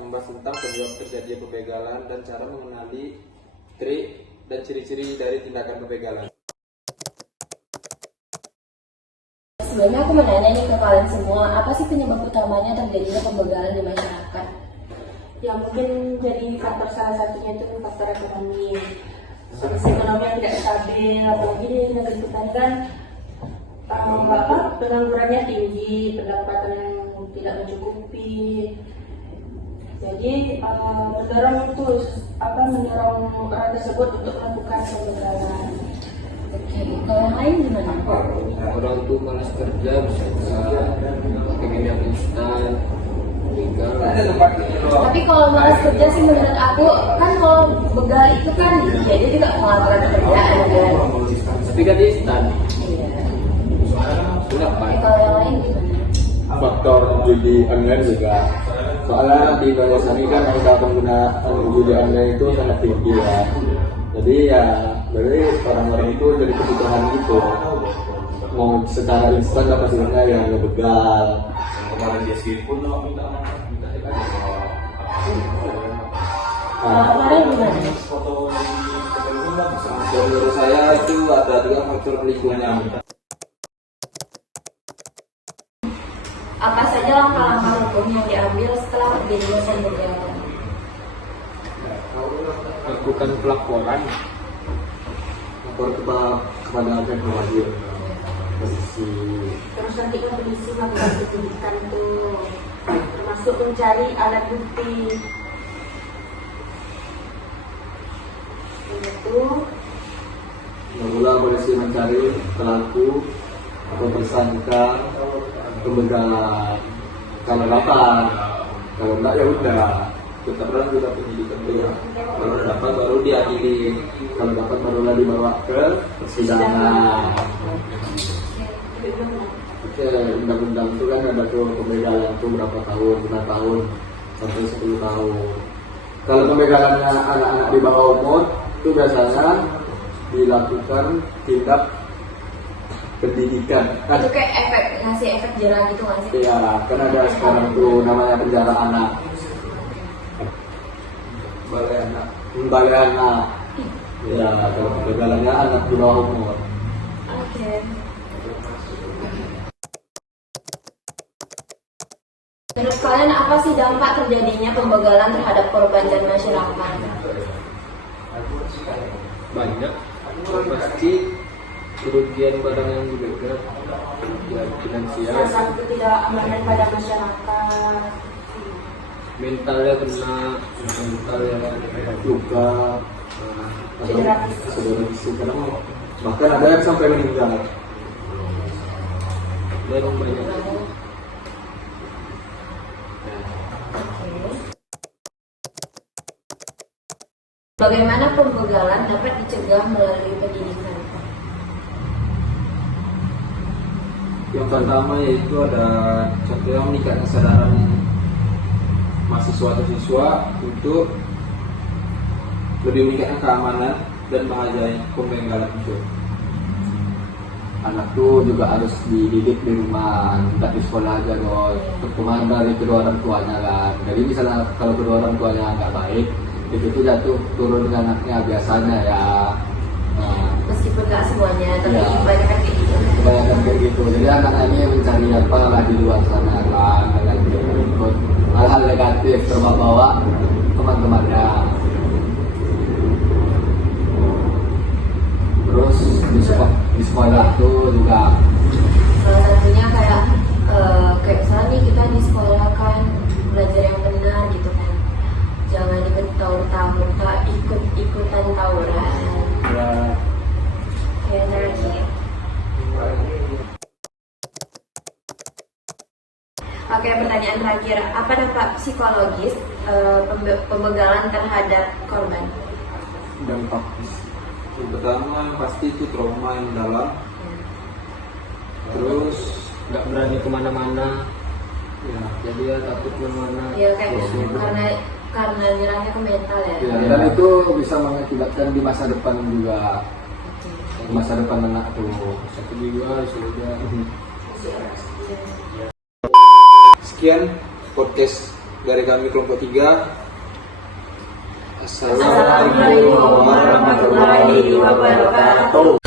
membahas tentang penyebab terjadinya pembegalan dan cara mengenali trik dan ciri-ciri dari tindakan pembegalan. Sebenarnya aku mau nanya nih ke kalian semua, apa sih penyebab utamanya terjadinya pembegalan di masyarakat? Ya mungkin jadi faktor salah satunya itu faktor ekonomi. Kondisi ekonomi yang tidak stabil, apalagi di negeri kita kan penganggurannya tinggi, pendapatan yang tidak mencukupi. Jadi mendorong orang tersebut untuk melakukan pembegalan. Oke, kalau yang lain gimana? Orang tuh malas kerja, pengen yang instan, meninggal. Tapi kalau malas kerja sih menurut aku, kan kalau begal itu kan ya dia juga melakukan pekerjaan kan. Tapi kan instan. Iya. Kenapa? Oke, kalau yang lain gimana? Faktor judi online juga, soalnya di Indonesia ini kan angka pengguna judi online itu sangat tinggi ya, jadi ya dari orang-orang itu jadi kebutuhan gitu, mau secara instan apa hasilnya yang ngebegal. Kemarin dia pun Kemarin gimana? Menurut saya itu ada juga faktor lingkungan. Apa saja langkah-langkah hukum yang diambil setelah terjadinya pembegalan? Lakukan pelaporan, Lapor kepada pihak wajib posisi. Terus nanti kan polisi melakukan penyidikan tuh, termasuk mencari alat bukti. Itu Mula polisi mencari pelaku atau tersangka pembegalan. Kalau dapat, kalau enggak ya udah tetap lanjut penyidikan dulu. kalau dapat baru diadili, kalau dapat barulah dibawa ke persidangan. Oke, undang-undang itu kan ada tuh pembegalan tuh berapa tahun, 5 tahun sampai 10 tahun. Kalau pembegalannya anak-anak di bawah umur itu biasanya dilakukan tindak pendidikan. Kan Itu kayak ngasih efek jerah gitu nggak sih? ya, kan ada sekarang tuh namanya penjara anak. Balai anak. Ya, kalau pembegalannya anak di bawah umur. Oke. Menurut kalian apa sih dampak terjadinya pembegalan terhadap korban dan masyarakat? Banyak, pasti kerugian barang yang dibegal, ya finansial, salah satu ketidakamanan pada masyarakat. mentalnya kena, mentalnya Luka, Cedera cedera fisik, bahkan ada yang sampai meninggal. dan banyak. Bagaimana pembegalan dapat dicegah melalui pendidikan? Yang pertama yaitu ada contohnya meningkatkan kesadaran mahasiswa atau siswa untuk lebih meningkatkan keamanan dan bahaya pembegalan itu. Anak tuh juga harus dididik di rumah, tidak di sekolah aja dong. Perkembangan dari kedua orang tuanya kan. Jadi misalnya kalau kedua orang tuanya nggak baik, itu tuh jatuh turun ke anaknya biasanya ya. Meskipun nggak semuanya, tapi Ya. banyak kan kayak gitu. Kebanyakan kayak gitu. Jadi anak-anak ini mencari apa lah di luar sana kan, dengan ikut hal-hal negatif terbawa teman-temannya. Terus di sekolah tuh juga Salah satunya kayak misalnya nih kita di sekolah kan belajar yang benar gitu kan. Jangan ikut tawuran, ikut-ikutan tawuran. ya, Kayak lagi. Oke, pertanyaan terakhir. Apa dampak psikologis pembegalan terhadap korban? Dampak yang pertama pasti itu trauma yang dalam, terus nggak berani kemana-mana, ya jadi ya takut kemana-mana. Ya kayak karena nyerahnya ke mental ya. ya, dan itu bisa mengakibatkan di masa depan juga, di masa depan anak tuh. Satu jiwa sudah. Sekian podcast dari kami kelompok 3. Assalamualaikum warahmatullahi wabarakatuh.